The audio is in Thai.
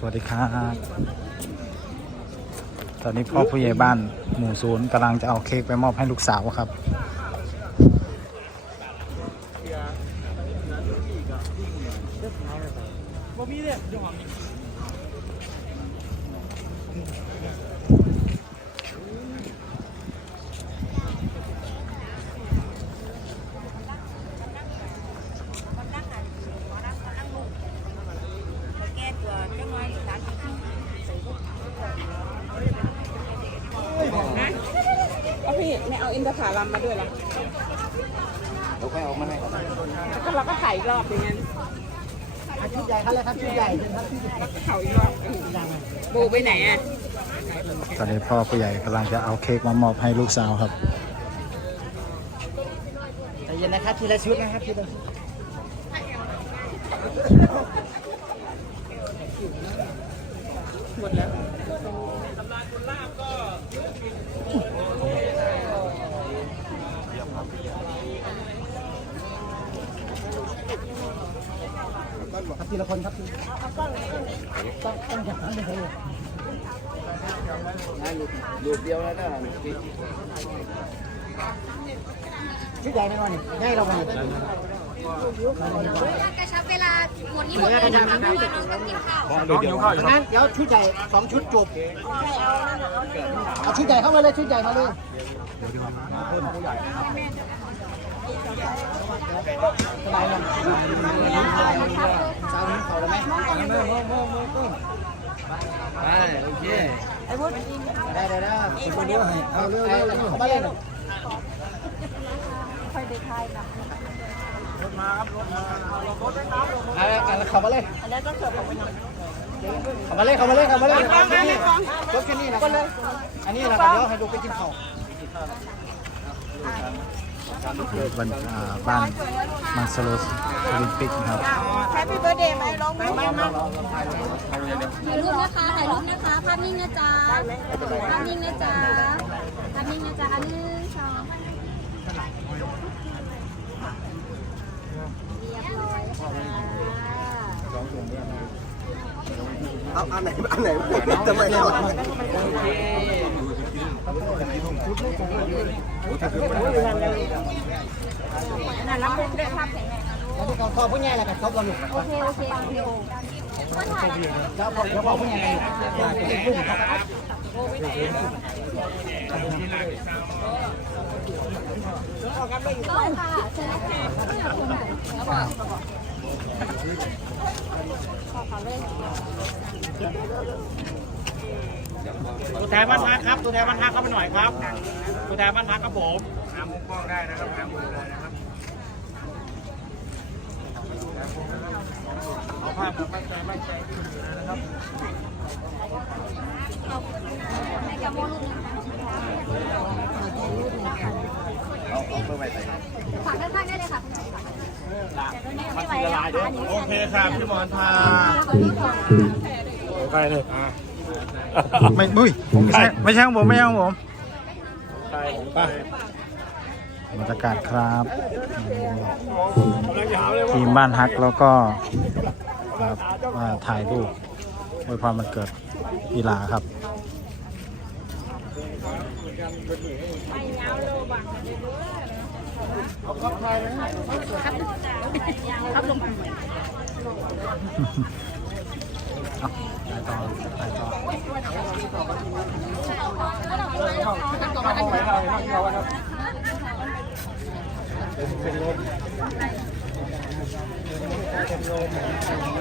สวัสดีครับ ตอนนี้พ่อผู้ใหญ่บ้านหมู่ศูนย์กำลังจะเอาเค้กไปมอบให้ลูกสาวครับเอ เอาอินทผลัมมาด้วยเหรอเราค่อยเอามาให้แล้วก็เราก็ถ่ายอีกรอบอย่างนั้นชุดใหญ่เขาเลยครับชุดใหญ่ครับแล้วก็เข่าอีกรอบเออโบไปไหนอะตอนนี้พ่อผู้ใหญ่กำลังจะเอาเค้กมามอบให้ลูกสาวครับใจเย็นนะครับทีละชุดนะครับทีละชุดหมดแล้ว ครับทีละคนครับต้องต้องอย่างนั้นเลยลูกเดียวแล้วนะชุดใหญ่แน่นอนนี่ง่ายเราไปกระชับเวลาหมดนี้หมดเลยนะคะเพราะว่าน้องต้องกินข้าวงั้นเดี๋ยวชุดใหญ่สองชุดจบเอาชุดใหญ่เข้ามาเลยชุดใหญ่มาเลย สบายเลยสาวนี้เขาแล้วไหมได้โอเคได้ได้ได้คุณดูให้เอาเร็วเร็วเข้ามาเลยค่อยได้ทายรถมาครับรถมาเอารถได้น้ำลงเข้ามาเลยอันนี้ต้องเสิร์ฟออกไปหน่อยเข้ามาเลยข้ามาเลยข้ามาเลยฟังนะฟังรถแค่นี้นะอันนี้นะครับเดี๋ยวให้ดูไปกินข้าว วันบ้านมังสโลสโอลิมปิกนะครับแฮปปี้เบิร์เดย์ไหมลองไหมมามาถ่ายรูปนะคะถ่ายรูปนะคะภาพนิ่งนะจ๊ะภาพนิ่งนะจ๊ะภาพนิ่งนะจ๊ะอันหนึ่งสองเรียบร้อยค่ะเอาอันไหนอันไหนทำไมเนี่ย น่ารักได้ภาพแข็งแรงแล้วที่เขาพอผู้ใหญ่แหละกับเขาบอลลูกโอเคโอเคโอเคก็ถ่ายแล้วพอแล้วพอผู้ใหญ่ลูกเขาก็ค่ะเชิญค่ะไม่อยากคนไหนแล้วบอกขอเขาเลย ตัวแทนบ้านพักครับ ตัวแทนบ้านพักเข้าไปหน่อยครับ ตัวแทนบ้านพักครับผมหามุมกล้องได้นะครับหามุมได้นะครับเอาภาพมาตั้งใจไม่ใจนะครับให้กับโมลูกนะคะเอาเอาเพื่อไปใส่ฝากข้างๆได้เลยค่ะไม่ไหวแล้วค่ะอันนี้โอเคครับพี่หมอนพาคนนี้ก่อนไปเลยอะ ไม่บุ้ยไม่ใช่ไม่ใช่ของผมไม่ใช่ของผมไปไปบรรยากาศครับทีมบ้านฮักแล้วก็ครับมาถ่ายรูปอวยพรมันเกิดกีฬาครับครับลง เอาถ่า